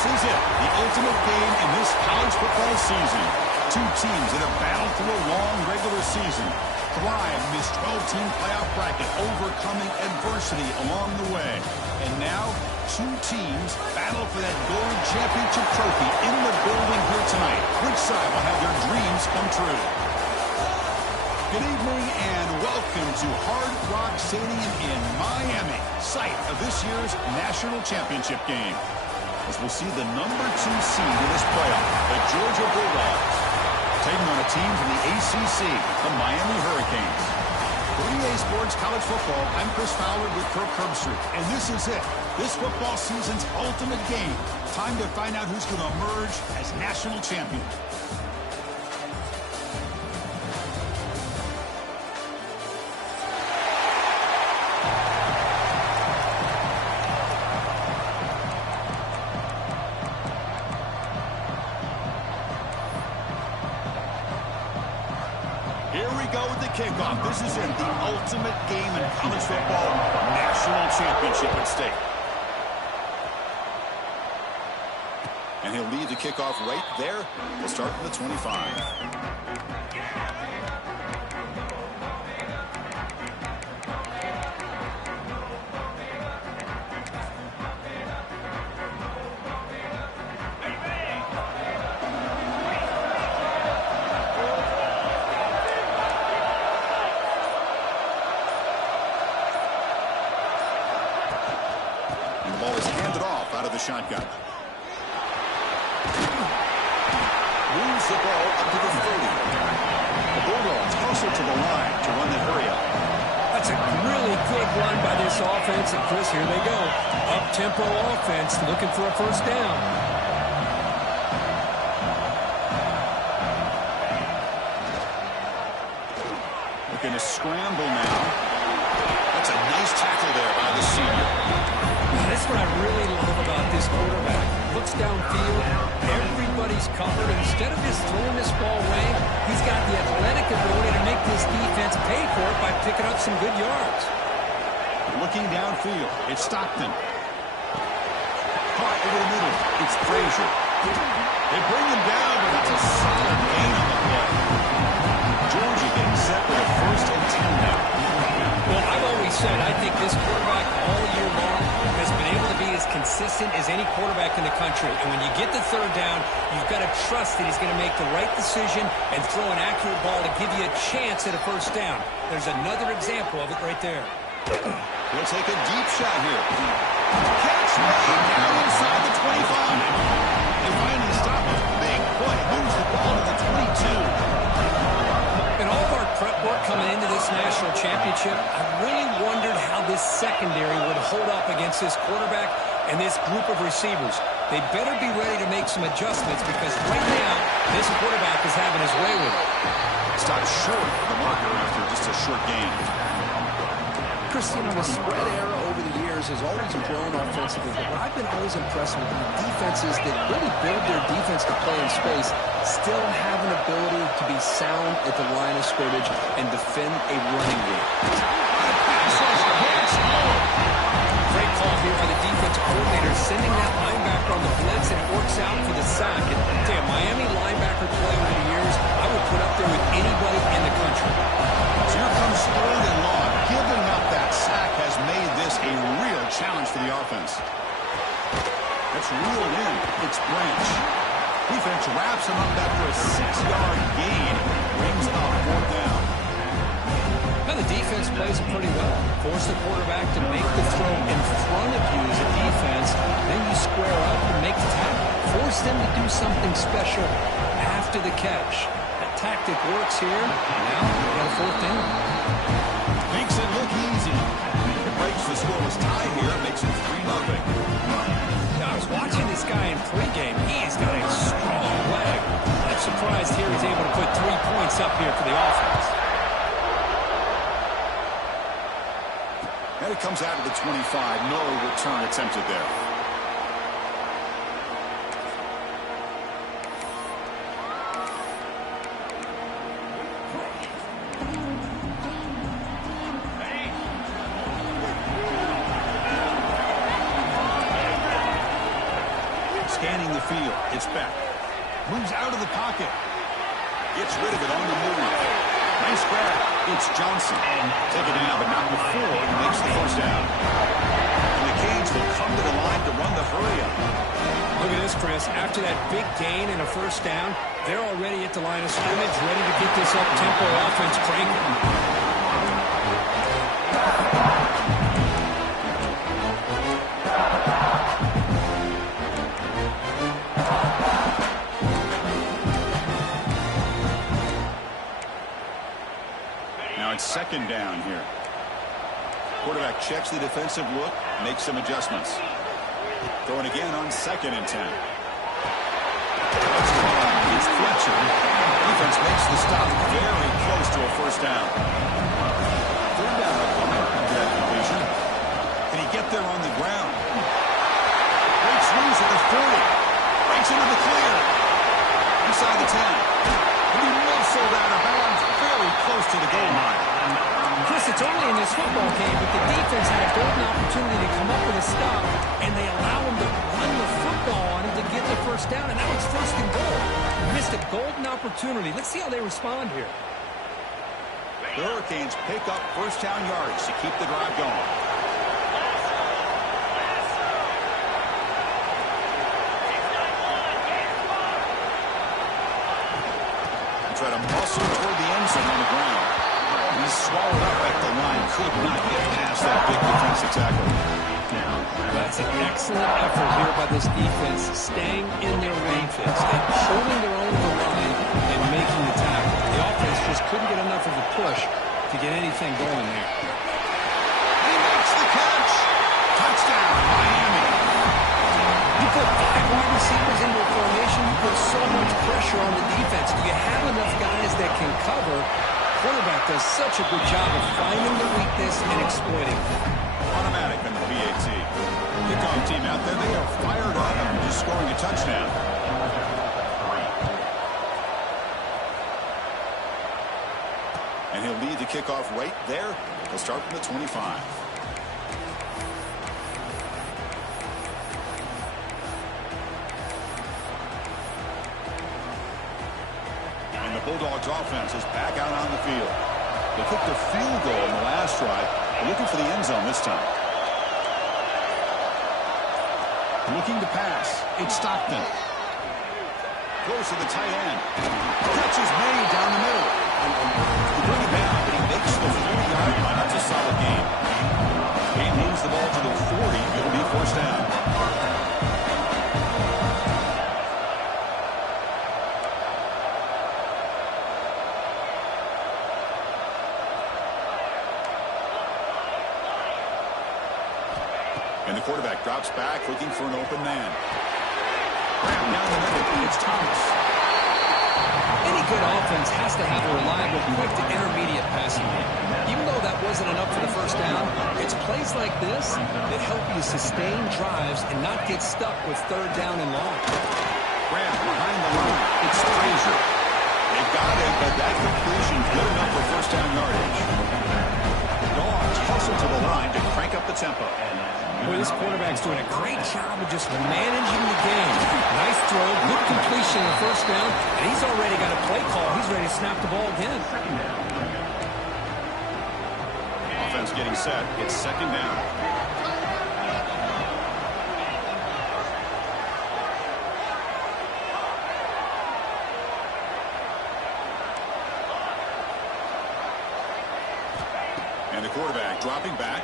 This is it, the ultimate game in this college football season. Two teams that have battled through a long regular season, thrived in this 12-team playoff bracket, overcoming adversity along the way. And now, two teams battle for that gold championship trophy in the building here tonight. Which side will have their dreams come true? Good evening and welcome to Hard Rock Stadium in Miami, site of this year's national championship game. As we'll see the number 2 seed in this playoff, the Georgia Bulldogs, taking on a team from the ACC, the Miami Hurricanes. For EA Sports College Football, I'm Chris Fowler with Kirk Herbstreit, and this is it. This football season's ultimate game. Time to find out who's going to emerge as national champion. Here we go with the kickoff. This is it, the ultimate game in college football, national championship at stake. And he'll lead the kickoff right there. We'll start from the 25. Ball is handed off out of the shotgun. Moves the ball up to the 30. The Bulldogs toss it to the line to run the hurry up. That's a really good run by this offense. And Chris, here they go. Up-tempo offense looking for a first down. Looking to scramble now. That's a nice tackle there by the senior. That's what I really love about this quarterback. Looks downfield, everybody's covered. Instead of just throwing this ball away, he's got the athletic ability to make this defense pay for it by picking up some good yards. Looking downfield, it's Stockton. Caught over the middle, it's Frazier. They bring him down, but it's a solid gain on the play. Georgia getting set with a 1st and 10 now. Well, I've always said I think this quarterback all year long has been able to be as consistent as any quarterback in the country. And when you get the 3rd down, you've got to trust that he's going to make the right decision and throw an accurate ball to give you a chance at a 1st down. There's another example of it right there. He'll take a deep shot here. Catch made down inside the 25. They finally stop him. Big play. Moves the ball to the 22. In all of our prep work coming into this national championship, I really wondered how this secondary would hold up against this quarterback and this group of receivers. They better be ready to make some adjustments because right now, this quarterback is having his way with it. Stopped short of the marker after just a short gain. Chris, you know, the spread era over the years has always grown offensively, but what I've been always impressed with the defenses that really build their defense to play in space still have an ability to be sound at the line of scrimmage and defend a running game. Great call here by the defense coordinator, sending that linebacker on the blitz, and it works out for the sack. And damn, Miami linebacker play over the years, I would put up there with anybody in the country. So here comes 3rd and long. Giving up that sack has made this a real challenge for the offense. That's reeled in. It's Branch. Defense wraps him up after a 6-yard gain. Brings up 4th down. Now the defense plays it pretty well. Force the quarterback to make the throw in front of you as a defense. Then you square up and make the tackle. Force them to do something special after the catch. That tactic works here. Now we got a 4th down. Makes it look easy. It breaks the scoreless tie here. Makes it 3-0. Now, I was watching this guy in pregame. He's got a strong leg. I'm surprised here he's able to put 3 points up here for the offense. And it comes out of the 25. No return attempted there. scanning the field. It's Beck. Moves out of the pocket. Gets rid of it on the move. Nice grab. It's Johnson. Take it down, but not before he makes the first down. And the Canes will come to the line to run the hurry-up. Look at this, Chris. After that big gain and a first down, they're already at the line of scrimmage, ready to get this up-tempo offense cranking. Second down here. Quarterback checks the defensive look, makes some adjustments. Throwing again on 2nd and 10. It's Fletcher. Defense makes the stop very close to a first down. 3rd down after that completion. Can he get there on the ground? Breaks loose at the 40. Breaks into the clear. Inside the 10. And he muscled out of bounds very close to the goal line. Chris, it's only in this football game, but the defense had a golden opportunity to come up with a stop, and they allow him to run the football on him to get the first down, and now it's 1st and goal. Missed a golden opportunity. Let's see how they respond here. The Hurricanes pick up first down yards to keep the drive going. Try to muscle toward the end zone on the ground. He's swallowed up at the line. Could not get past that big defensive tackle. That's an excellent effort here by this defense, staying in their lane fits and holding their own to the line and making the tackle. The offense just couldn't get enough of a push to get anything going there. He makes the catch. Touchdown, Miami. You put 5 wide receivers into a formation, you put so much pressure on the defense. Do you have enough guys that can cover? Quarterback does such a good job of finding the weakness and exploiting it. Automatic in the PAT. Kickoff team out there, they are fired up and just scoring a touchdown. And he'll lead the kickoff right there. He'll start from the 25. Bulldogs offense is back out on the field. They kicked a field goal in the last drive. Looking for the end zone this time. Looking to pass. It's Stockton. Close to the tight end. Catch is made down the middle. He bring it down, but he makes the 40-yard line. That's a solid game. He moves the ball to the 40. It'll be first down. And the quarterback drops back, looking for an open man. Down the middle, it's Thomas. Any good offense has to have a reliable, quick to intermediate passing game. Even though that wasn't enough for the first down, it's plays like this that help you sustain drives and not get stuck with 3rd down and long. Grant behind the line, it's Frazier. They've got it, but that completion good enough for first down yardage. Dogs hustle to the line to crank up the tempo. Boy, this quarterback's doing a great job of just managing the game. Nice throw, good completion on first down, and he's already got a play call. He's ready to snap the ball again. Offense getting set. It's 2nd down. And the quarterback dropping back.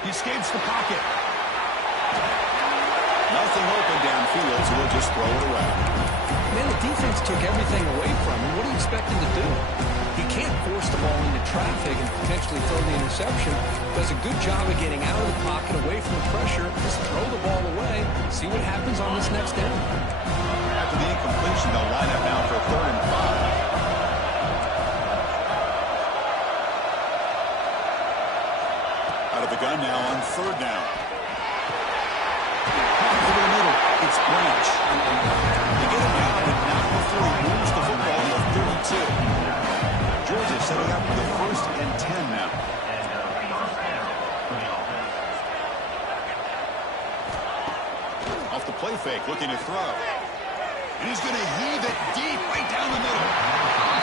He escapes the pocket. Nothing open downfield, so he'll just throw it away. Man, the defense took everything away from him. What do you expect him to do? He can't force the ball into traffic and potentially throw the interception. Does a good job of getting out of the pocket, away from the pressure. Just throw the ball away. See what happens on this next down. After the incompletion, they'll line up now for 3rd and 5. The gun now on 3rd down. Over the middle, it's Branch. They get him down, but not before he moves the football to 32. Georgia setting up for the 1st and 10 now. A off the play fake, looking to throw. And he's going to heave it deep right down the middle.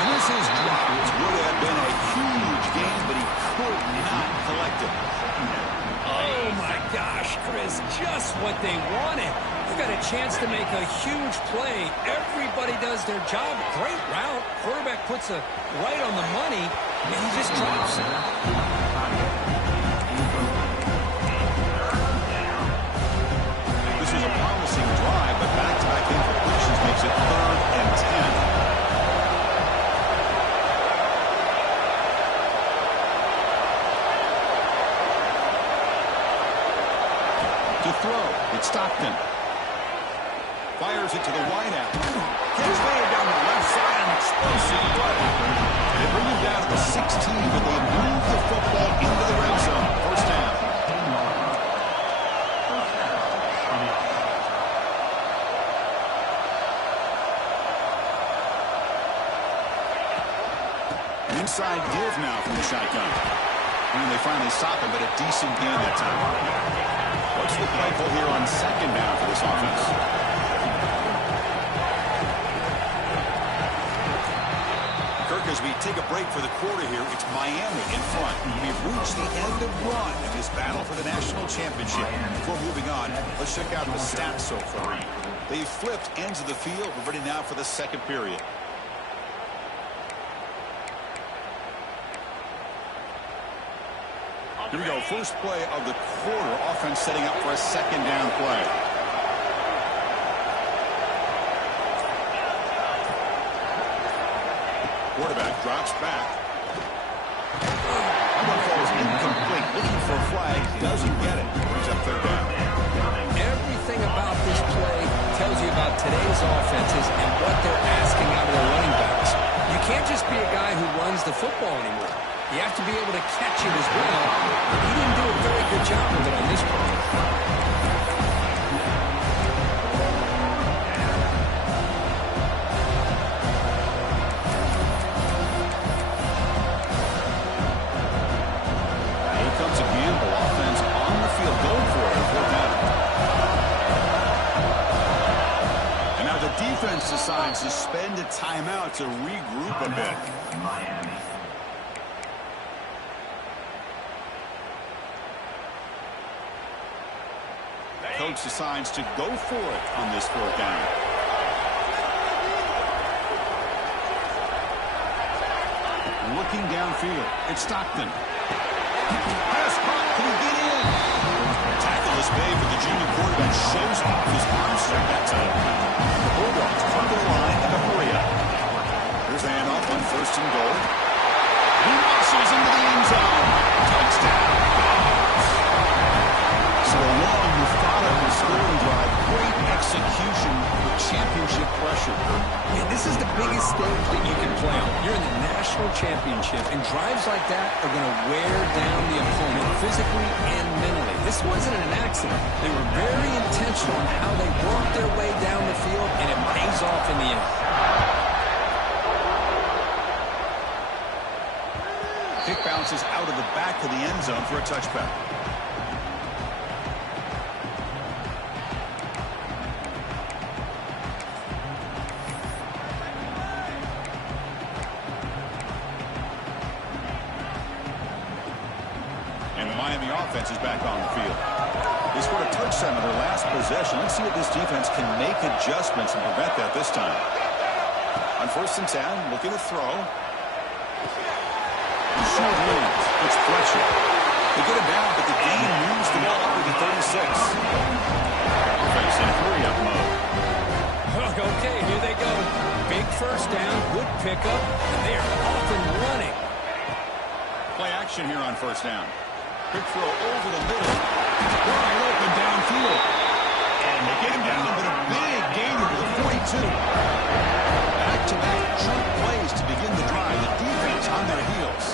And this is dropped. It would have been a huge gain, but he could not collect it. Oh, my gosh, Chris, just what they wanted. You got a chance to make a huge play. Everybody does their job. Great route. Quarterback puts it right on the money, and he just drops it. This is a promising drive, but back-to-back incompletions makes it 3rd and 10. To throw, it's Stockton. Fires it to the wideout. Gets made down the left side, an explosive play. They bring him down to the 16, but they move the football into the red zone. First down. An inside give now from the shotgun. And they finally stop him, but a decent gain that time. What's the play call here on 2nd down for this offense? Kirk, as we take a break for the quarter here, it's Miami in front. We've reached the end of run in this battle for the national championship. Before moving on, let's check out the stats so far. They've flipped ends of the field. We're ready now for the second period. Here we go. First play of the quarter. Offense setting up for a 2nd down play. Quarterback drops back. That falls incomplete. Looking for a flag. Doesn't get it. Brings up 3rd down. Everything about this play tells you about today's offenses and what they're asking out of their running backs. You can't just be a guy who runs the football anymore. You have to be able to catch it as well. But he didn't do a very good job of it on this play. Here comes a gamble. Offense on the field. Going for it on 4th down. And now the defense decides to spend a timeout to regroup a bit. Coach decides to go for it on this 4th down. Looking downfield, it's Stockton. Pass caught, can he get in? Tackle is made, but the junior quarterback shows off his arm strength that time. The Bulldogs come to the line and a hurry up. Here's the handoff on 1st and goal. He muscles into the end zone. Touchdown. So a long, methodical scoring drive, great execution with championship pressure. And this is the biggest stage that you can play on. You're in the national championship, and drives like that are going to wear down the opponent physically and mentally. This wasn't an accident. They were very intentional in how they worked their way down the field, and it pays off in the end. Kick bounces out of the back of the end zone for a touchback. And the Miami offense is back on the field. They scored a touchdown on their last possession. Let's see if this defense can make adjustments and prevent that this time. On 1st and 10, looking to throw. Short leads. It's Fletcher. They get him down, but the game moves the ball up to the 36. Offense in hurry-up mode. Okay, here they go. Big 1st down, good pickup, and they are off and running. Play action here on 1st down. Quick throw over the middle. Wide open downfield. And they get him down, but a big gain to the 42. Back-to-back true plays to begin the drive. The defense on their heels.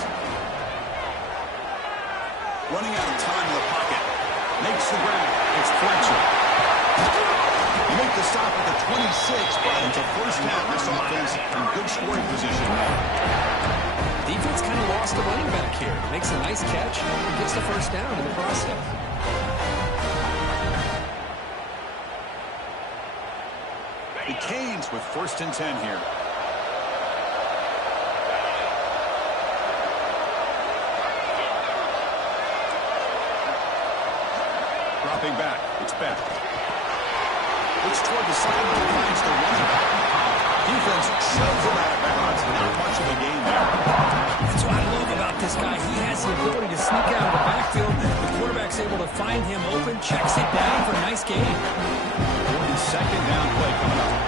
Running out of time in the pocket. Makes the grab. It's Fletcher. You make the stop at the 26, but it's a 1st down. This offense in good scoring position now. Defense kind of lost the running back here. Makes a nice catch and gets the 1st down in the process. The Canes with 1st and 10 here. Dropping back. It's Beck. Looks toward the sideline. Finds the running back. Defense shoves him out of bounds. Not much of a gain there. That's what I love about this guy. He has the ability to sneak out of the backfield. The quarterback's able to find him open, checks it down for a nice gain. 2nd down play coming up.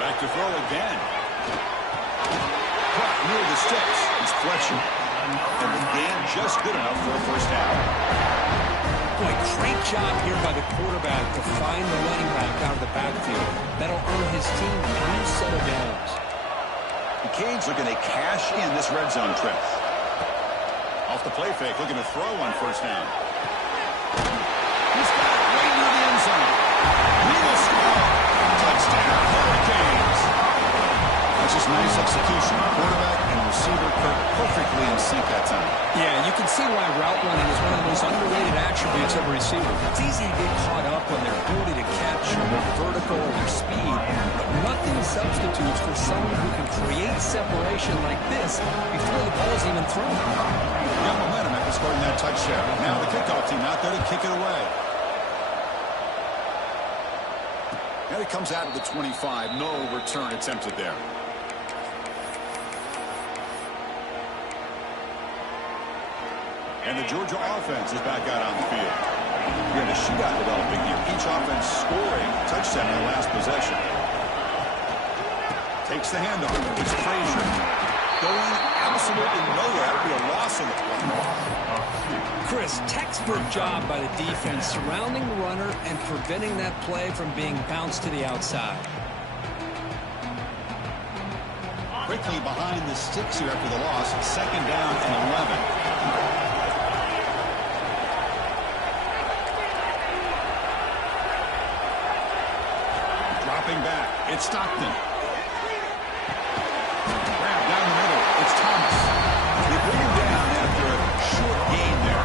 Back to throw again. Caught near the sticks. It's Fletcher. And the gain just good enough for a 1st down. Boy, great job here by the quarterback to find the running back out of the backfield. That'll earn his team a new set of downs. The Canes looking to cash in this red zone trip. Off the play fake, looking to throw on 1st down. He's got it right near the end zone. Needle score. Touchdown, Hurricanes. That's just nice execution. Quarterback and receiver perfectly in sync that time. Yeah, you can see why route running is one of the most underrated attributes of a receiver. It's easy to get caught up on their ability to catch, or their vertical, or their speed, but nothing substitutes for someone who can create separation like this before the ball is even thrown. Got momentum after scoring that touchdown. Now the kickoff team out there to kick it away. Now he comes out of the 25. No return attempted there. And the Georgia offense is back out on the field. We have a shootout developing here. Each offense scoring a touchdown in the last possession. Takes the handoff. It's Frazier. Going absolutely nowhere. That would be a loss on the play. Chris, textbook job by the defense surrounding the runner and preventing that play from being bounced to the outside. Quickly behind the sticks here after the loss. 2nd down and 11. Back. It's Stockton. Grab down the middle. It's Thomas. They bring him down after a short gain there.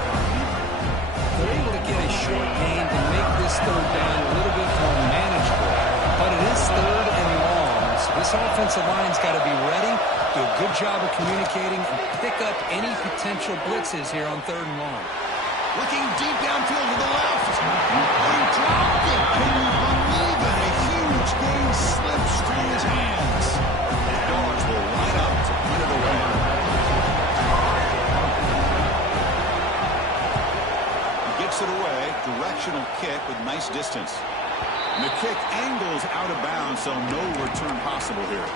They're able to get a short gain to make this 3rd down a little bit more manageable. But it is 3rd and long. So this offensive line's got to be ready, do a good job of communicating, and pick up any potential blitzes here on 3rd and long. Looking deep downfield to the left. He dropped it. Can you believe it? A huge gain slips through his hands. The Dogs will line up to put it away. He gets it away. Directional kick with nice distance. And the kick angles out of bounds, so no return possible here.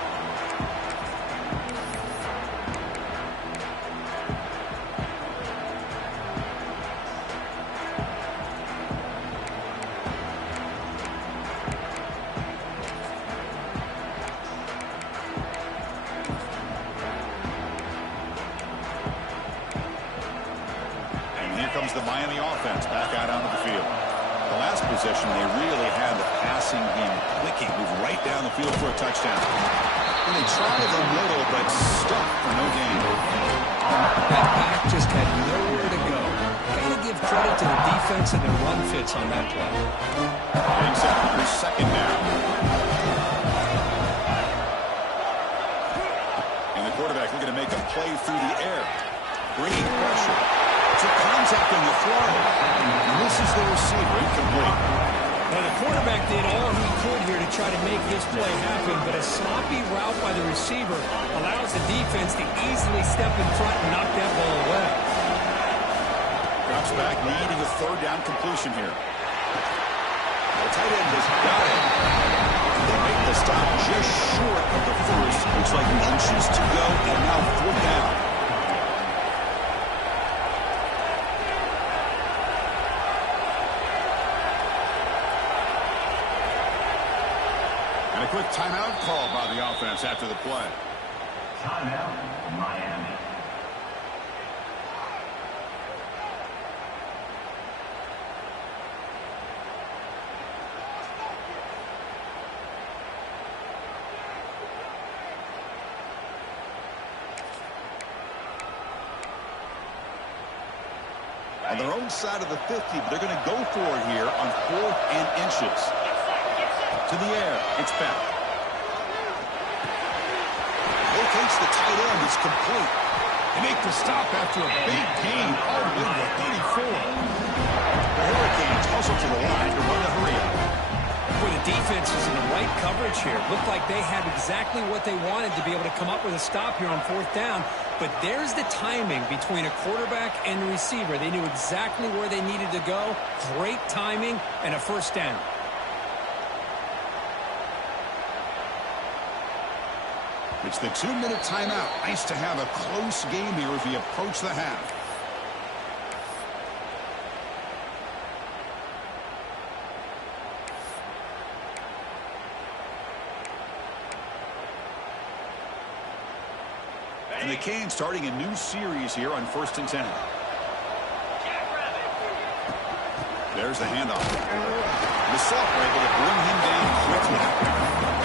Comes the Miami offense back out onto the field. The last possession, they really had the passing game clicking, move right down the field for a touchdown. And they tried the middle, but stuck for no gain. That back just had nowhere to go. Got to give credit to the defense and their run fits on that play. Getting set for 2nd down. And the quarterback looking to make a play through the air. Bringing pressure. To contact on the throw. Misses the receiver, incomplete. Now the quarterback did all he could here to try to make this play happen, but a sloppy route by the receiver allows the defense to easily step in front and knock that ball away. Drops back, needing a 3rd down completion here. The tight end has got it. They make the stop just short of the first. Looks like inches to go, and now 4th down. A quick timeout called by the offense after the play. Timeout, Miami. On their own side of the 50, but they're going to go for it here on 4th and inches. To the air. It's back. Locates the tight end. It's complete. They make the stop after a big gain all the way to the 34. The Hurricanes hustle to the line to run the hurry up. Boy, the defense was in the right coverage here. Looked like they had exactly what they wanted to be able to come up with a stop here on 4th down. But there's the timing between a quarterback and the receiver. They knew exactly where they needed to go. Great timing and a 1st down. It's the 2-minute timeout. Nice to have a close game here as we approach the half. And the Canes starting a new series here on 1st and 10. There's the handoff. The Salt were able to bring him down quickly.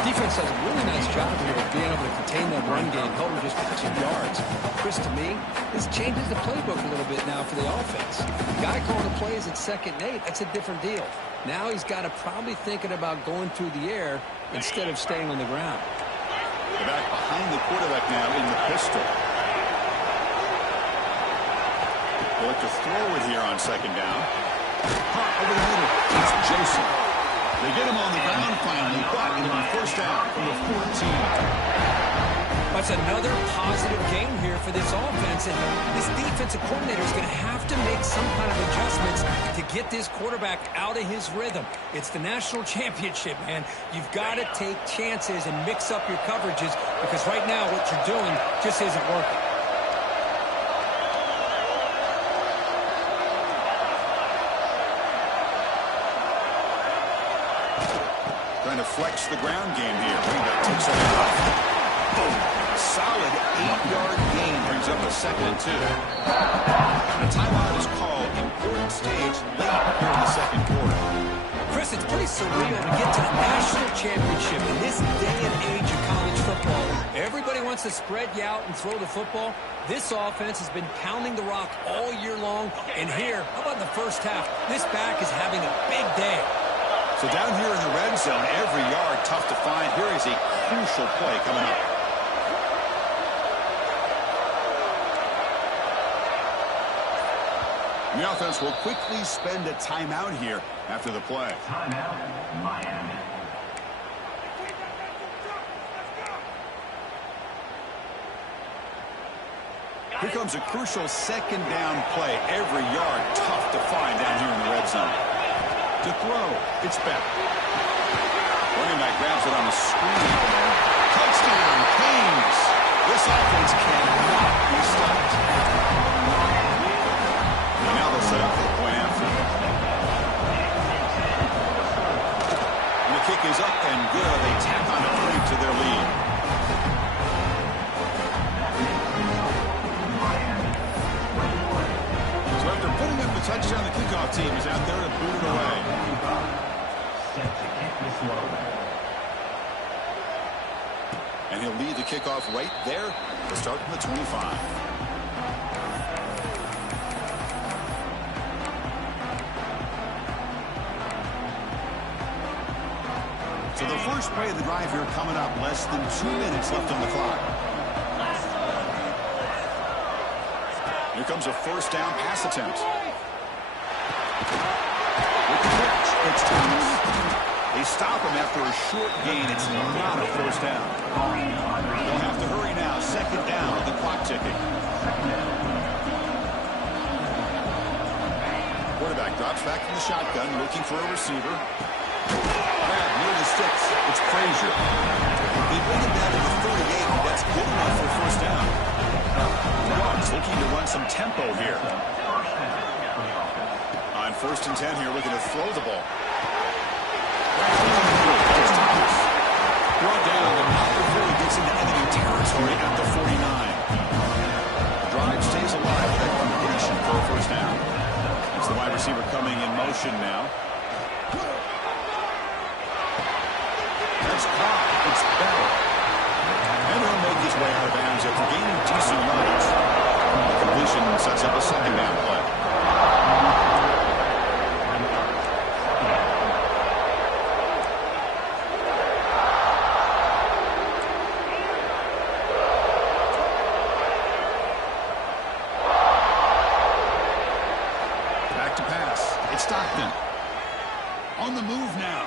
Defense does a really nice job here of being able to contain that run game, help him just for 2 yards. Chris, to me, this changes the playbook a little bit now for the offense. The guy calling the plays at 2nd and 8, that's a different deal. Now he's got to probably thinking about going through the air instead of staying on the ground. They're back behind the quarterback now in the pistol. They'll look to throw it here on 2nd down. Hart over the middle. It's Joseph. They get him on the ground finally, but it'll be 1st down from the 14. That's another positive game here for this offense, and this defensive coordinator is going to have to make some kind of adjustments to get this quarterback out of his rhythm. It's the national championship, man. You've got to take chances and mix up your coverages because right now what you're doing just isn't working. Trying to flex the ground game here. That takes it off. Boom. A solid 8-yard gain brings up a 2nd and 2. And a timeout is called. Important stage late here in the 2nd quarter. Chris, it's pretty surreal to get to the national championship in this day and age of college football. Everybody wants to spread you out and throw the football. This offense has been pounding the rock all year long. And here, how about the 1st half? This back is having a big day. So down here in the red zone, every yard tough to find. Here is a crucial play coming up. The offense will quickly spend a timeout here after the play. Timeout, Miami. Here comes a crucial 2nd down play. Every yard tough to find down here in the red zone. To throw, it's back. Running back grabs it on the screen. Touchdown, Canes. This offense cannot be stopped. And now they'll set up for the point after. And the kick is up and good. They tack on a 3 to their lead. So after putting up the touchdown, the kickoff team is out there to boot it away. And he'll lead the kickoff right there to start from the 25. So the first play of the drive here coming up. Less than 2 minutes left on the clock. Here comes a 1st down pass attempt. With the catch, it's Thomas. They stop him after a short gain. It's not a 1st down. They'll have to hurry now. 2nd down with the clock ticking. Quarterback drops back from the shotgun, looking for a receiver. Grab near the sticks. It's Frazier. They bring him down to the 38. That's good enough for 1st down. Dogs looking to run some tempo here. On 1st and 10 here, looking to throw the ball. Brought down, but not before he gets into enemy territory at the 49. The drive stays alive with that completion for a 1st down. It's the wide receiver coming in motion now. That's caught. It's Bell. And he'll make his way out of bounds after gaining decent yards. The completion sets up a 2nd down play. On the move now.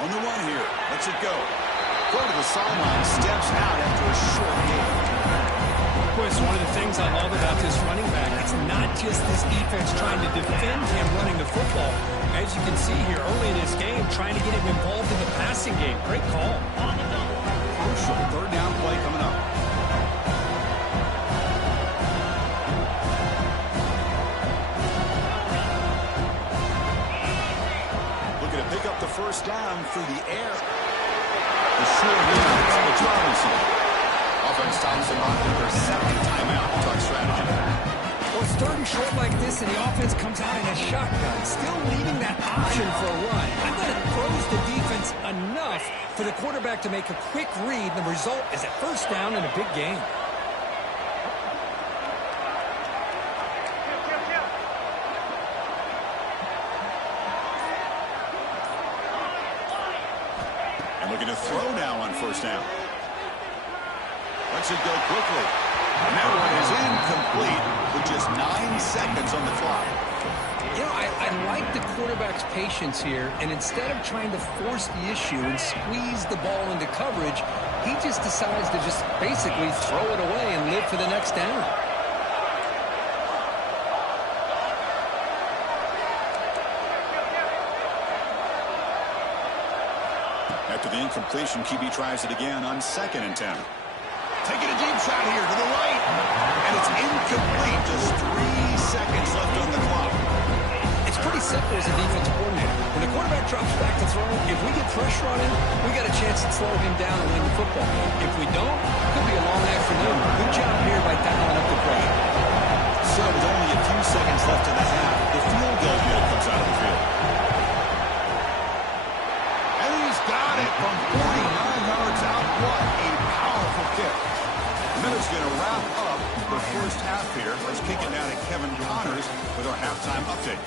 On the run here. Lets it go. Go to the sideline. Steps out after a short game. Boy, it's one of the things I love about this running back. It's not just this defense trying to defend him running the football. As you can see here early in this game, trying to get him involved in the passing game. Great call. Crucial third down play coming up. Looking to pick up the first down through the air. The short hands. It's Robinson. Offense times them on with their second timeout. Talk strategy. Well, it's third and short like this, and the offense comes out in a shotgun, still leaving that option for a run. I thought it throws the defense enough for the quarterback to make a quick read. The result is a first down in a big game. And looking to throw now on first down. Lets it go quickly. And that one is incomplete with just 9 seconds on the clock. You know, I like the quarterback's patience here, and instead of trying to force the issue and squeeze the ball into coverage, he just decides to just basically throw it away and live for the next down. After the incompletion, QB tries it again on 2nd and 10. Taking a deep shot here to the right. And it's incomplete. Just 3 seconds left on the clock. It's pretty simple as a defense coordinator. When the quarterback drops back to throw, if we get pressure on him, we got a chance to slow him down and win the football game. If we don't, it could be a long afternoon. Good job here by dialing up the pressure. So with only a few seconds left in the half, the field goal unit comes out of the field. And he's got it from 49 yards out. What a powerful kick. Miller's going to wrap up the first half here. Let's kick it down to Kevin Connors with our halftime update.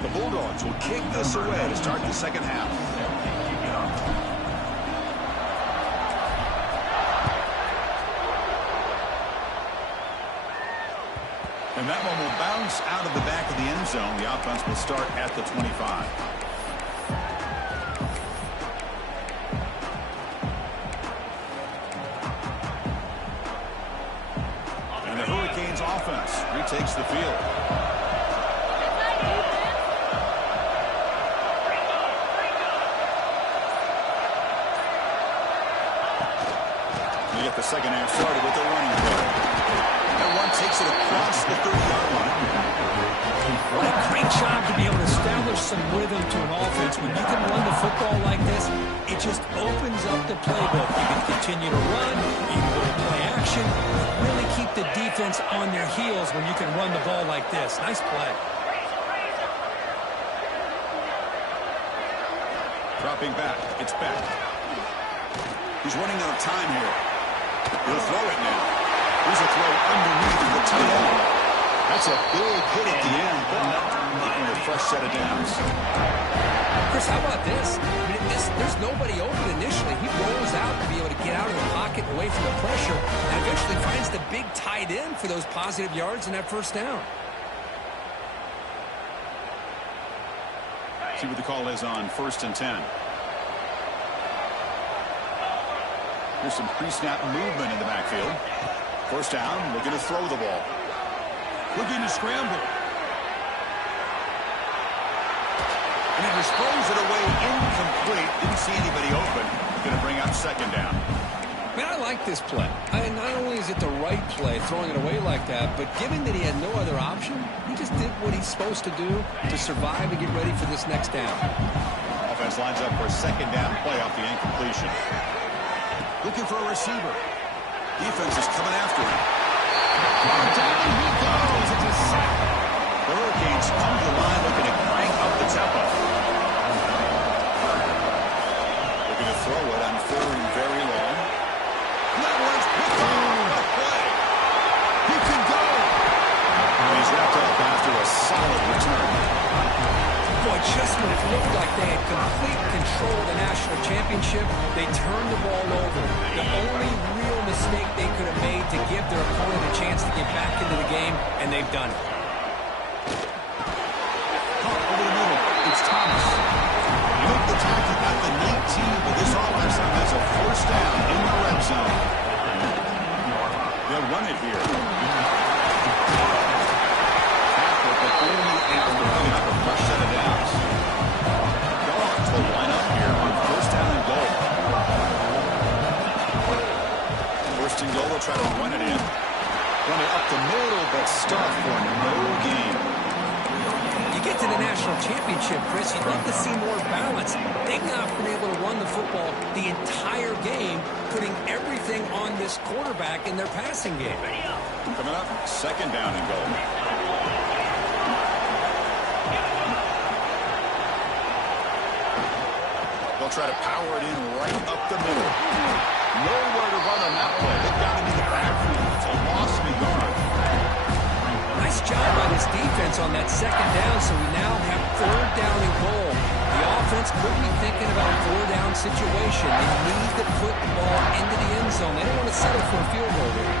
The Bulldogs will kick this away to start the second half. And that one will bounce out of the back of the end zone. The offense will start at the 25. And the Hurricanes offense retakes the field. We get the second half started with the running play. Yr1 takes it across the 30-yard line. What a great job to be able to establish some rhythm to an offense. When you can run the football like this, it just opens up the playbook. You can continue to run, you can go to play action, really keep the defense on their heels when you can run the ball like this. Nice play. Dropping back. It's back. He's running out of time here. He'll throw it now. Here's a throw underneath the tight end. That's a big hit at the end, but getting a fresh set of downs. Chris, how about this? I mean, there's nobody open initially. He rolls out to be able to get out of the pocket away from the pressure and eventually finds the big tight end for those positive yards and that first down. See what the call is on 1st and 10. Here's some pre-snap movement in the backfield. First down, looking to throw the ball. Looking to scramble. And he just throws it away incomplete. Didn't see anybody open. Going to bring up second down. Man, I like this play. Not only is it the right play, throwing it away like that, but given that he had no other option, he just did what he's supposed to do to survive and get ready for this next down. Offense lines up for a second down play off the incompletion. Looking for a receiver. Defense is coming after him. Down he goes. It's a sack. The Hurricanes come to the line looking to crank up the tempo. Looking to throw it on 4th and very long. That one's picked off. A play. He can go. And he's wrapped up after a solid return. Boy, just when it looked like they had complete control of the national championship, they turned the ball over. The only real mistake they could have made to give their opponent a chance to get back into the game, and they've done it. Over the middle, it's Thomas. Make the tackle at the 19, but this offense now has a first down in the red zone. They'll run it here. Tackle, but only after picking up a fresh set of downs. Dogs will line up here on first down and goal. First and goal, they'll try to run it in. Run it up the middle, but stuff for no gain. You get to the national championship, Chris, you'd love to see more balance. They've not been able to run the football the entire game, putting everything on this quarterback in their passing game. Coming up, second down and goal. They'll try to power it in right up the middle. Nowhere to run on that play. They've got him in the backfield. It's a loss of a yard. Nice job by this defense on that second down, so we now have third down and goal. The offense could be thinking about a four-down situation. They need to put the ball into the end zone. They don't want to settle for a field goal there.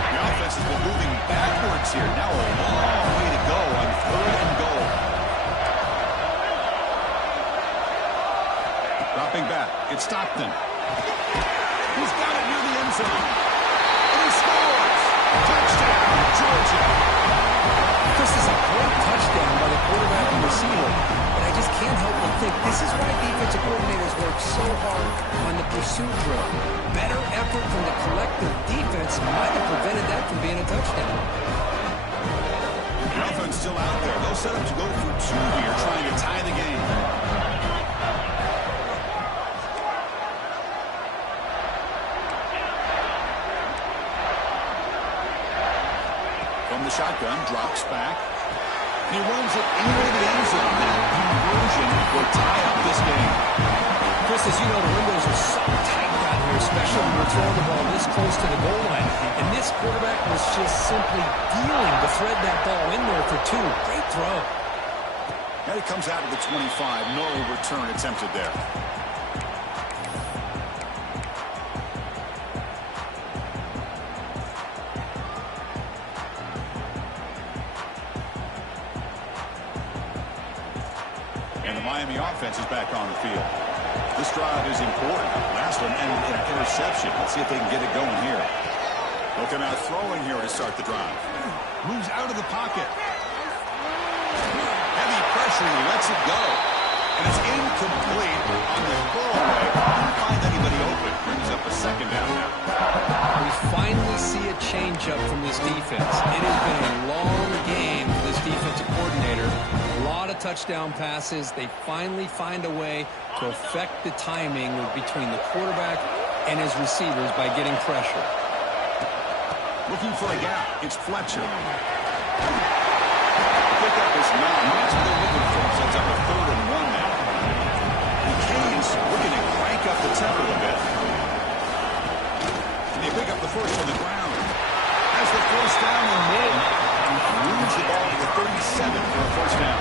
The offense has been moving backwards here. Now a long way to go on third and goal. Dropping back, it's Stockton. He's got it near the end zone. And he scores! Touchdown, Georgia! This is a great touchdown by the quarterback and receiver, but I just can't help but think this is why defensive coordinators work so hard on the pursuit drill. Better effort from the collective defense might have prevented that from being a touchdown. The offense still out there. They'll set up to go for two here, trying to tie the game. From the shotgun, drops back. He runs it into the end zone. That conversion will tie up this game. Chris, as you know, the windows are so tight down here, especially when we're throwing the ball this close to the goal line. And this quarterback was just simply dealing to thread that ball in there for two. Great throw. And it comes out of the 25. No return attempted there. Miami offense is back on the field. This drive is important. Last one ended in an interception. Let's see if they can get it going here. Looking out throwing here to start the drive. Moves out of the pocket. Heavy pressure. He lets it go. And it's incomplete on the throwaway. Can't find anybody open. Brings up a second down now. We finally see a change-up from this defense. It has been a long game for this defensive coordinator. A lot of touchdown passes. They finally find a way to affect the timing between the quarterback and his receivers by getting pressure. Looking for a gap. It's Fletcher. Pick up his 9. That's what they're looking for. Sets up a 3rd and 1 now. The Canes looking to crank up the tempo a bit. And they pick up the first on the ground. Has the first down and more. Moves the ball to the 37 for a first down.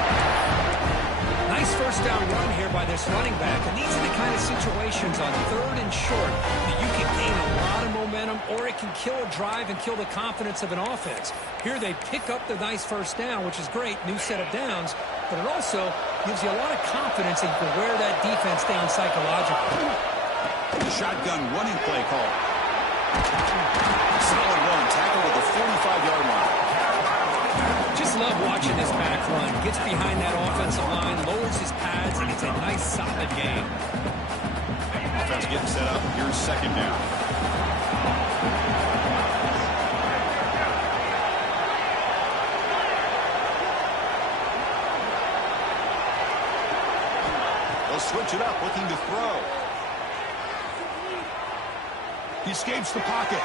Nice first down run here by this running back. And these are the kind of situations on 3rd and short that you can gain a lot of momentum, or it can kill a drive and kill the confidence of an offense. Here they pick up the nice first down, which is great, new set of downs, but it also gives you a lot of confidence that you can wear that defense down psychologically. The shotgun running play call. Solid run, tackle to the 45-yard line. Just love watching this back run. Gets behind that offensive line, lowers his pads, and it's a nice, solid game. Offense getting set up. Here's second down. They'll switch it up, looking to throw. He escapes the pocket.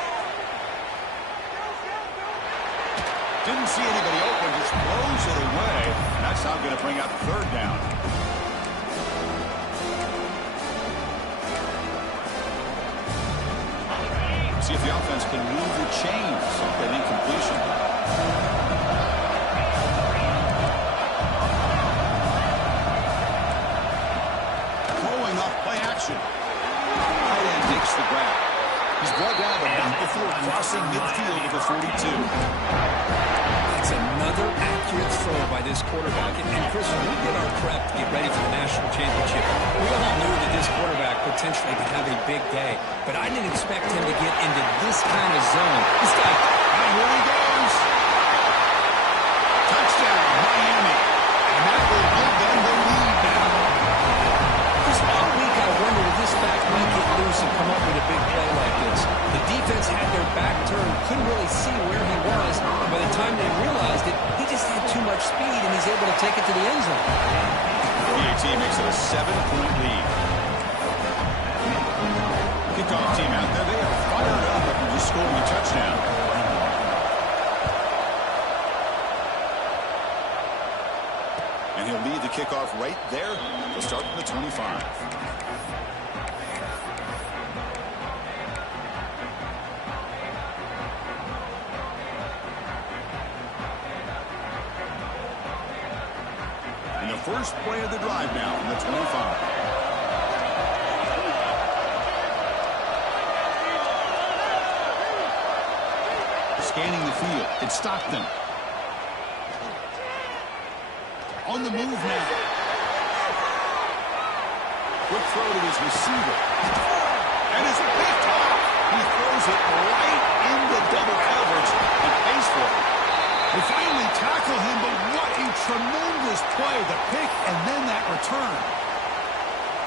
Didn't see anybody open, just throws it away. That's now going to bring up 3rd down. See if the offense can move the chains. That incompletion. That's another accurate throw by this quarterback. And Chris, when we did our prep to get ready for the national championship, we all knew that this quarterback potentially could have a big day. But I didn't expect him to get into this kind of zone. This guy, here he goes. Touchdown, Miami. And that will give them the lead now. Chris, all week I wondered if this back might get loose and come up with a big play like this. The defense had their back turned, couldn't really see where he was. And by the time they realized it, he just had too much speed, and he's able to take it to the end zone. PAT makes it a 7-point lead. Kickoff team out there, they are fired up after just scoring a touchdown. And he'll lead the kickoff right there. He'll start from the 25. And the first play of the drive now from the 25. Scanning the field. It's Stockton. On the move now. Quick throw to his receiver. And it's picked off. He throws it right into double coverage and pays for it. They finally tackle him, but what a tremendous play. The pick and then that return.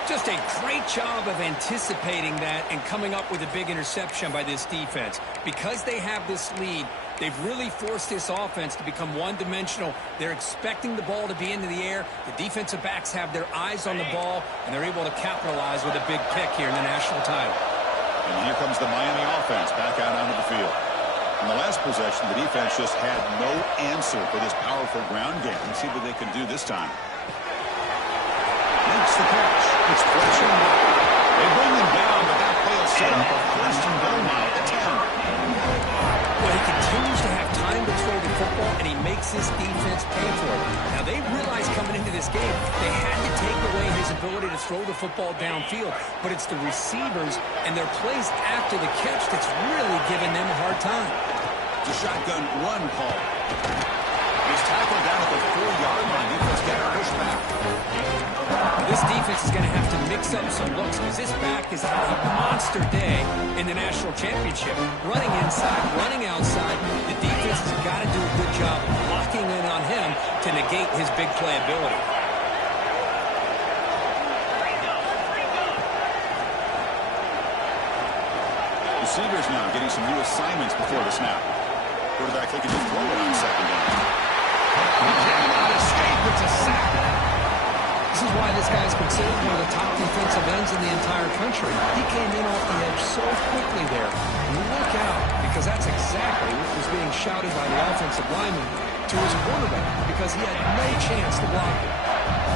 Just a great job of anticipating that and coming up with a big interception by this defense. Because they have this lead, they've really forced this offense to become one-dimensional. They're expecting the ball to be into the air. The defensive backs have their eyes on the ball, and they're able to capitalize with a big pick here in the national title. And here comes the Miami offense back out onto the field. In the last possession, the defense just had no answer for this powerful ground game. Let's see what they can do this time. Makes the catch. It's pressure. They bring them down, but that play will set up a first and goal now at the 10. Well, he continues to have time to throw the football, and he makes his defense pay for it. Now, they realized coming into this game they had to take away his ability to throw the football downfield, but it's the receivers and their plays after the catch that's really giving them a hard time. The shotgun run call. He's tackled down at the 4-yard line. Defense got to push back. This defense is going to have to mix up some looks because this back has had a monster day in the national championship. Running inside, running outside. The defense has got to do a good job locking in on him to negate his big play ability. Receivers now getting some new assignments before the snap. Quarterback thinking to throw it on second down. He cannot escape. It's a sack. This is why this guy is considered one of the top defensive ends in the entire country. He came in off the edge so quickly there. Look out, because that's exactly what was being shouted by the offensive lineman to his quarterback, because he had no chance to block it.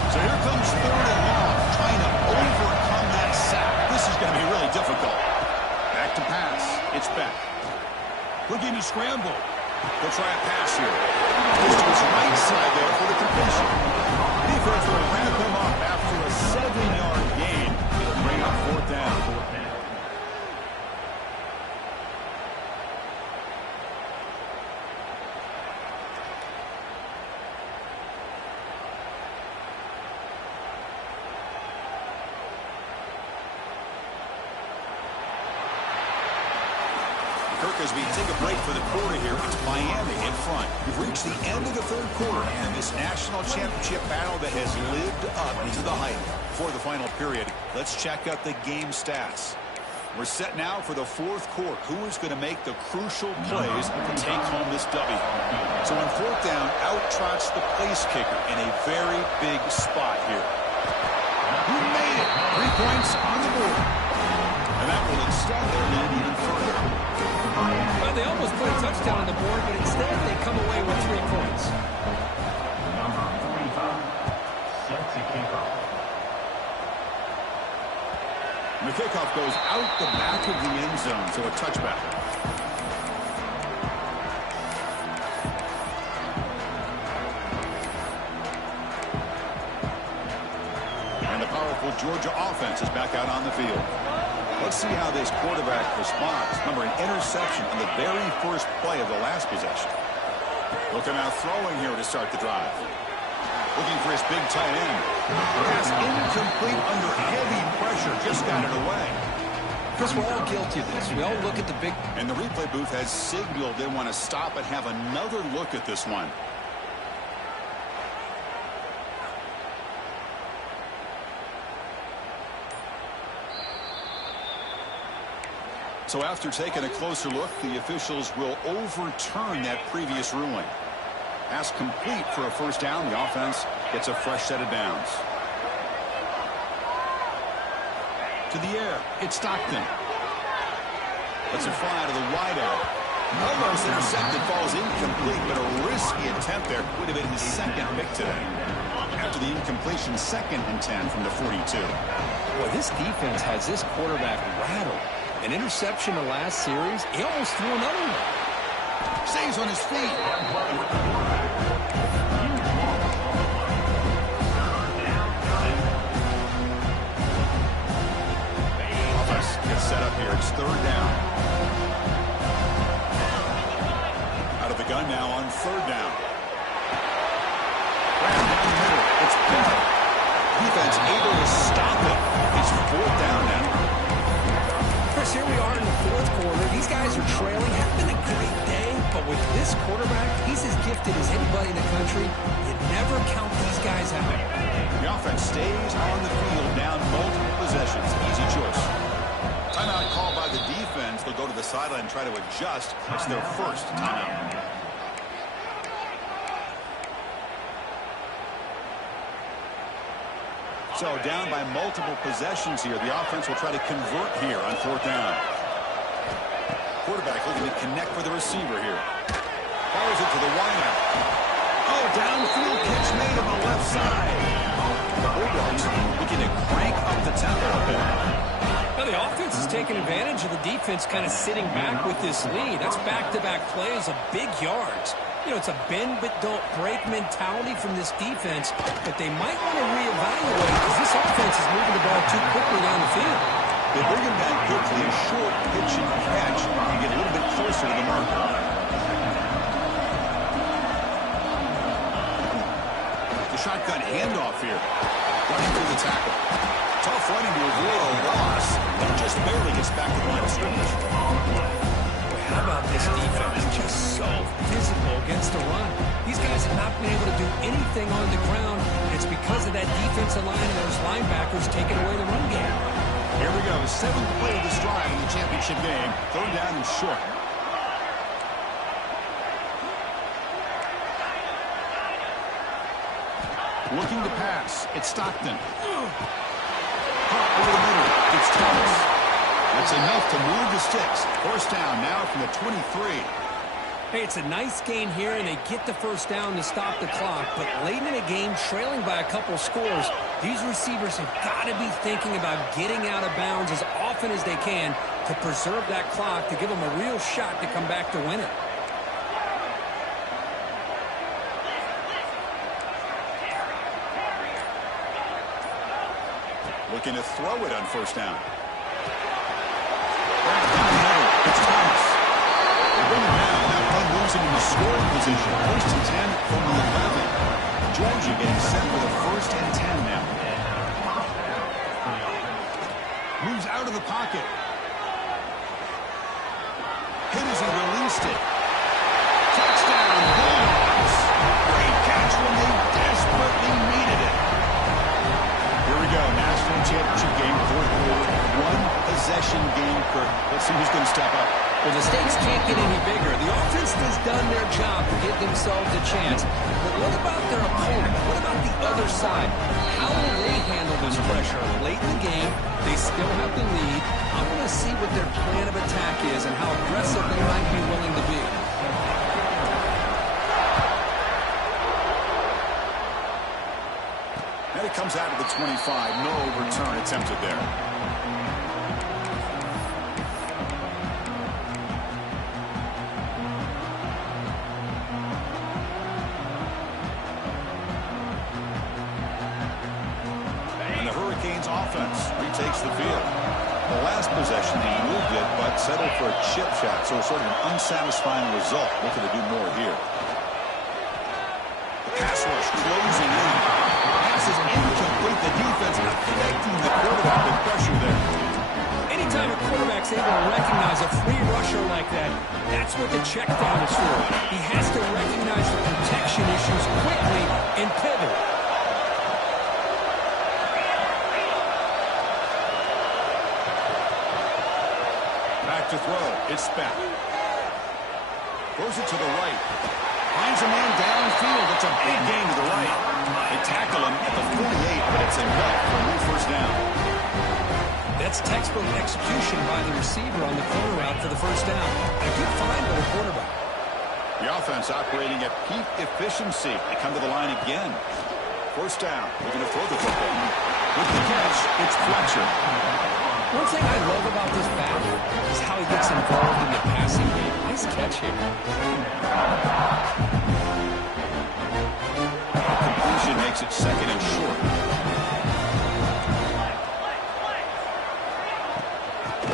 So here comes third and long, trying to overcome that sack. This is going to be really difficult. Back to pass. It's Beck. Looking to scramble. He'll try a pass here. Just to his right side there for the completion. Defense will wrap him up after a 7-yard gain. It'll bring up fourth down. As we take a break for the quarter here, it's Miami in front. We've reached the end of the third quarter and this national championship battle that has lived up to the hype. Before the final period, let's check out the game stats. We're set now for the fourth quarter. Who is going to make the crucial plays to take home this W? So on fourth down, out trots the place kicker in a very big spot here. Who made it? 3 points on the board. And that will extend their lead even further. Well, they almost put a touchdown on the board, but instead they come away with 3 points. Number 45 set to kick off. The kickoff goes out the back of the end zone, so a touchback. And the powerful Georgia offense is back out on the field. Let's see how this quarterback responds. Remember, an interception on the very first play of the last possession. Looking out throwing here to start the drive. Looking for his big tight end. Pass incomplete under heavy pressure. Just got it away. Chris, we're all guilty of this. We all look at the big... And the replay booth has signaled they want to stop and have another look at this one. So after taking a closer look, the officials will overturn that previous ruling. Pass complete for a first down. The offense gets a fresh set of downs. To the air, it's Stockton. Lets it fly out of the wideout. Almost intercepted, falls incomplete, but a risky attempt there. Would have been his second pick today. After the incompletion, 2nd and 10 from the 42. Boy, this defense has this quarterback rattled. An interception the last series, he almost threw another one. Stays on his feet. Offense gets set up here. It's 3rd down. Out of the gun now on 3rd down. Right down the middle. It's Bell. Defense able to stop it. It's 4th down now. Chris, here we are in the 4th quarter. These guys are trailing, having a great day, but with this quarterback, he's as gifted as anybody in the country. You never count these guys out. The offense stays on the field, down multiple possessions. Easy choice. Timeout called by the defense. They'll go to the sideline and try to adjust. It's their first timeout. So down by multiple possessions here. The offense will try to convert here on 4th down. Quarterback looking to connect with the receiver here. Fires it to the wideout. Oh, downfield catch made on the left side. The Bulldogs looking to crank up the tempo a bit. Now the offense is taking advantage of the defense kind of sitting back with this lead. That's back-to-back plays of big yards. You know, it's a bend but don't break mentality from this defense, but they might want to reevaluate because this offense is moving the ball too quickly down the field. They bring him down quickly, a short pitch and catch, and get a little bit closer to the marker. The shotgun handoff here. Running through the tackle. Tough running to avoid a loss, but just barely gets back to the line of scrimmage. How about this defense? Just so physical against the run. These guys have not been able to do anything on the ground. It's because of that defensive line and those linebackers taking away the run game. Here we go. 7th play of this drive in the championship game. 3rd down and short. Looking to pass. It's Stockton. Over the middle. It's Thomas. That's enough to move the sticks. 1st down now from the 23. Hey, it's a nice gain here, and they get the 1st down to stop the clock. But late in the game, trailing by a couple scores, these receivers have got to be thinking about getting out of bounds as often as they can to preserve that clock, to give them a real shot to come back to win it. Looking to throw it on 1st down. It's Thomas. They bring him down. That run moves him in the scoring position. 1st and 10 from the 11. Georgia getting set for the 1st and 10 now. Moves out of the pocket. Hit as he released it. Touchdown, Bulldogs. Great catch when they desperately needed it. Here we go, national championship game, 4th quarter, 1-possession game. Let's see who's going to step up. Well, the stakes can't get any bigger. The offense has done their job to give themselves a chance. But what about their opponent? What about the other side? How will they handle this pressure? Late in the game, they still have the lead. I want to see what their plan of attack is and how aggressive they might be willing to be. And it comes out of the 25. No return attempted there. And the Hurricanes offense retakes the field. The last possession, he moved it, but settled for a chip shot, so sort of an unsatisfying result. Looking to do more here. The pass rush closing in. Pass is incomplete. The defense affecting the quarterback with pressure there. Anytime a quarterback's able to recognize a free rusher like that, that's what the check down is for. He has to recognize the protection issues quickly and pivot. Back to throw. It's back. Throws it to the right. Finds a man downfield. It's a big gain to the right. They tackle him at the 48, but it's enough for a new first down. That's textbook execution by the receiver on the corner route for the first down. And a good find by the quarterback. The offense operating at peak efficiency. They come to the line again. First down. They're going to throw the football. With the catch, it's Fletcher. One thing I love about this back is how he gets involved in the passing game. Nice catch here. Completion makes it second and short.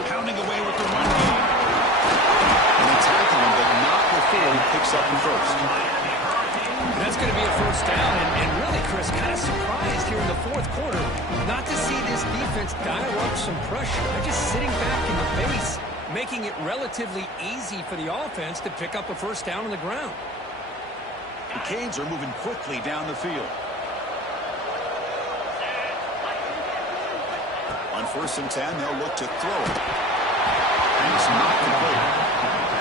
Pounding away with the run game. And they tackle him, but not before he picks up the first. And that's going to be a first down. And really, Chris, kind of surprised here in the fourth quarter not to see this defense dial up some pressure. They're just sitting back in the base, making it relatively easy for the offense to pick up a first down on the ground. The Canes are moving quickly down the field. On 1st and 10, they'll look to throw it. And it's not complete.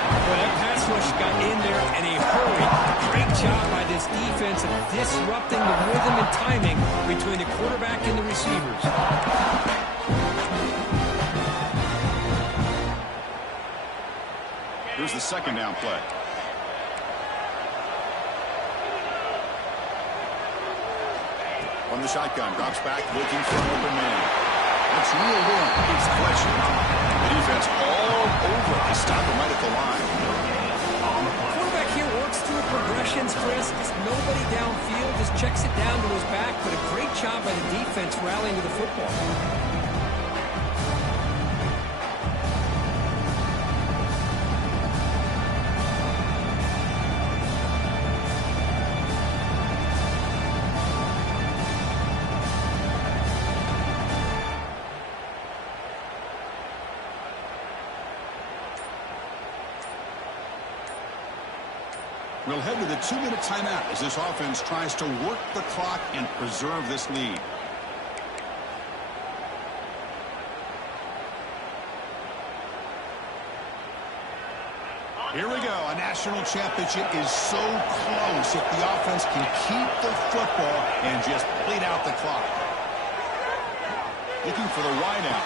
Well, that pass rush got in there in a hurry. Great job by this defense of disrupting the rhythm and timing between the quarterback and the receivers. Here's the second down play. From the shotgun, drops back, looking for an open man. It's reeled in. It's Fletcher. The defense all over. They stop him right at the line. Quarterback here works through progressions, Chris. Just nobody downfield, just checks it down to his back. But a great job by the defense rallying to the football. We'll head to the 2-minute timeout as this offense tries to work the clock and preserve this lead. Here we go. A national championship is so close if the offense can keep the football and just bleed out the clock. Looking for the wideout.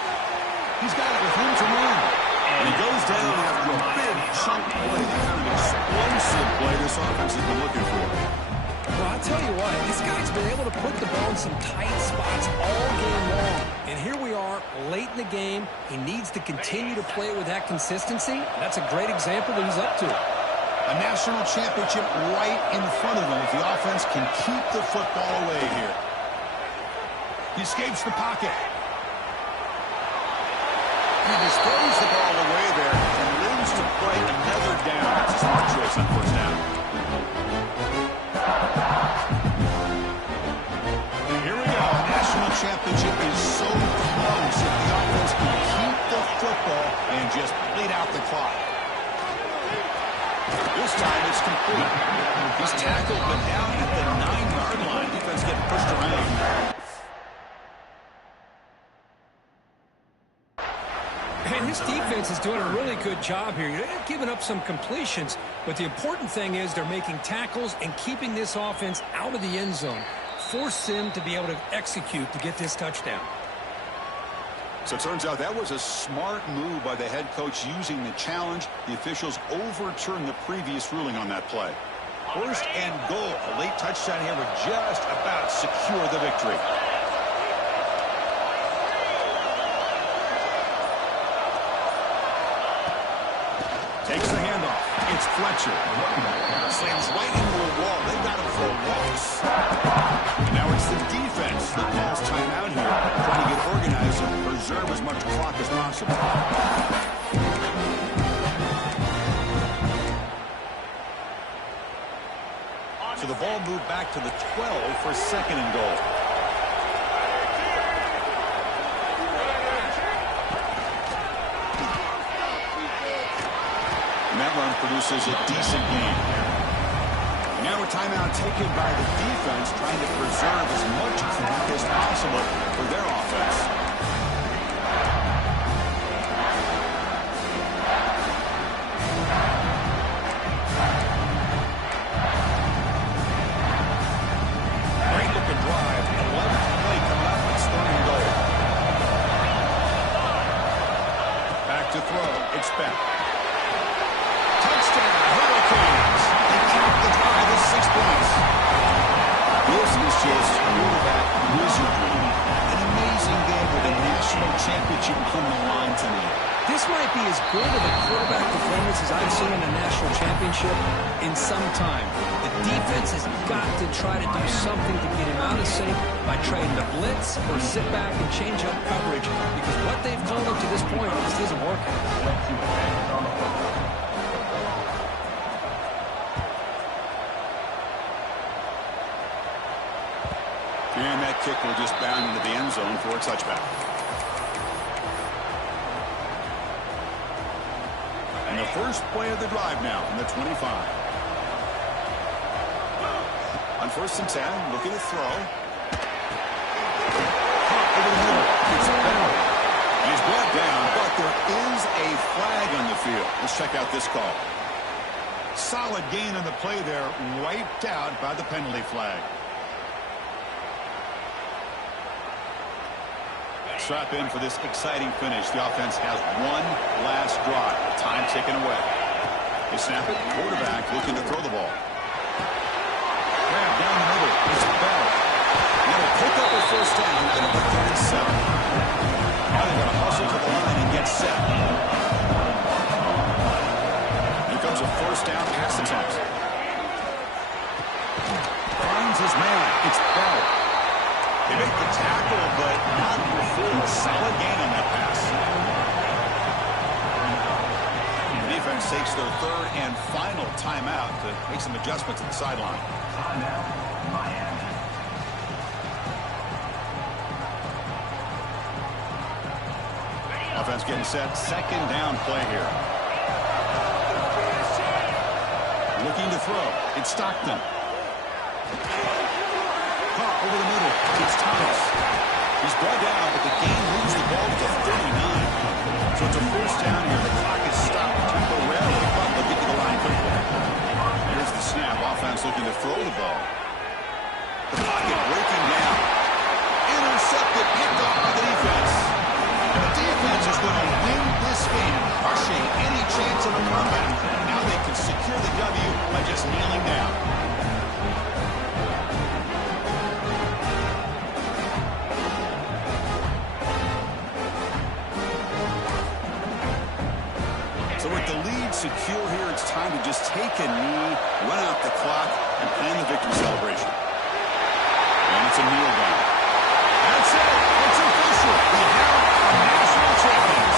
He's got it with room to run. And he goes down after a big chunk play. The kind of explosive play this offense has been looking for. Well, I'll tell you what, this guy's been able to put the ball in some tight spots all game long. And here we are, late in the game. He needs to continue to play with that consistency. That's a great example that he's up to. A national championship right in front of him if the offense can keep the football away here. He escapes the pocket. He just throws the ball away there and lives to play another down. That's a smart choice on first down. Here we go. A national championship is so close if the offense can keep the football and just bleed out the clock. This time it's complete. He's tackled, but down at the 9-yard line. Defense getting pushed around. And his defense is doing a really good job here. They're giving up some completions, but the important thing is they're making tackles and keeping this offense out of the end zone. Force him to be able to execute to get this touchdown. So it turns out that was a smart move by the head coach using the challenge. The officials overturned the previous ruling on that play. 1st and goal. A late touchdown here would just about secure the victory. Takes the handoff. It's Fletcher. Slams right into a wall. They got him for a loss. And now it's the defense that calls timeout here, trying to get organized and preserve preserve as much clock as possible. So the ball moved back to the 12 for second and goal. And that run produces a decent gain. And now a timeout taken by the defense, trying to preserve as much clock as possible for their offense. To throw. It's back. Touchdown, Hurricanes. They cap the drive with 6 points. This is just quarterback wizardry. An amazing game with a national championship on the line tonight. This might be as good of a quarterback performance as I've seen in a national championship in some time. The defense has got to try to do something to get him out of sync by trying to blitz or sit back and change up coverage, because what they've called up to this point just isn't working. And that kick will just bound into the end zone for a touchback. And the first play of the drive now from the 25. On 1st and 10, looking to throw. Over the middle. It's Bell. He's brought down, but there is a flag on the field. Let's check out this call. Solid gain on the play there, wiped out by the penalty flag. Strap in for this exciting finish. The offense has one last drive. Time ticking away. They snap it. Quarterback looking to throw the ball. Grab down the middle. It's Bell. Now to pick up a first down out of the 3rd and 7. Now they're going to hustle to the line and get set. Here comes a first down pass attempt. Finds his man. It's Bell. They make the tackle, but not before. Solid gain on that pass. The defense takes their 3rd and final timeout to make some adjustments at the sideline. Timeout, Miami. Offense getting set. 2nd down play here. Looking to throw. It's Stockton. Caught over the middle. It's Thomas. He's brought down, but the game moves the ball to 39. So it's a first down here. The clock is stopped temporarily, but they'll get to the line quickly. Here's the snap. Offense looking to throw the ball. The pocket breaking down. Intercepted, picked off by the defense. And the defense is going to win this game, crushing any chance of a comeback. Now they can secure the W by just kneeling down. So with the lead secure here, it's time to just take a knee, run out the clock, and plan the victory celebration. And it's a kneel down. That's it. It's official. We have national champions.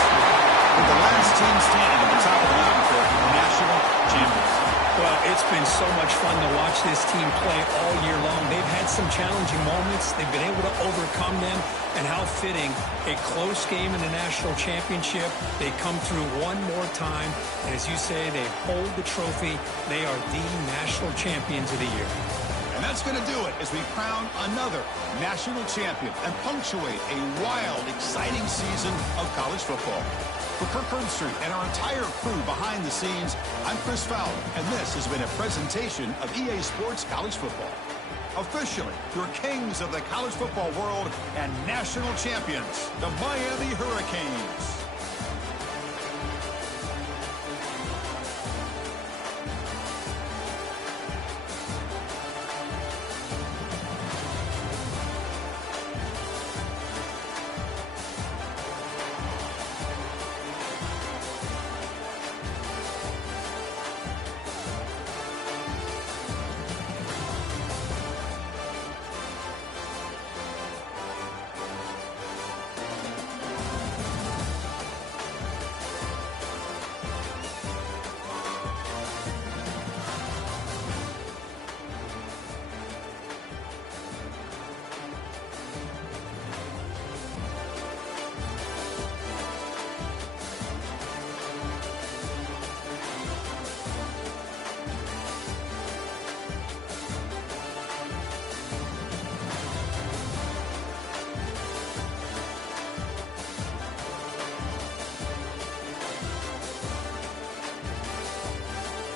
With the last team standing at the top of the mountain for national champions. Well, it's been so much fun to watch this team play all year long. They've had some challenging moments. They've been able to overcome them. And how fitting, a close game in the national championship. They come through one more time. And as you say, they hold the trophy. They are the national champions of the year. And that's going to do it as we crown another national champion and punctuate a wild, exciting season of college football. For Kirk Herbstreit and our entire crew behind the scenes, I'm Chris Fowler, and this has been a presentation of EA Sports College Football. Officially, your kings of the college football world and national champions, the Miami Hurricanes.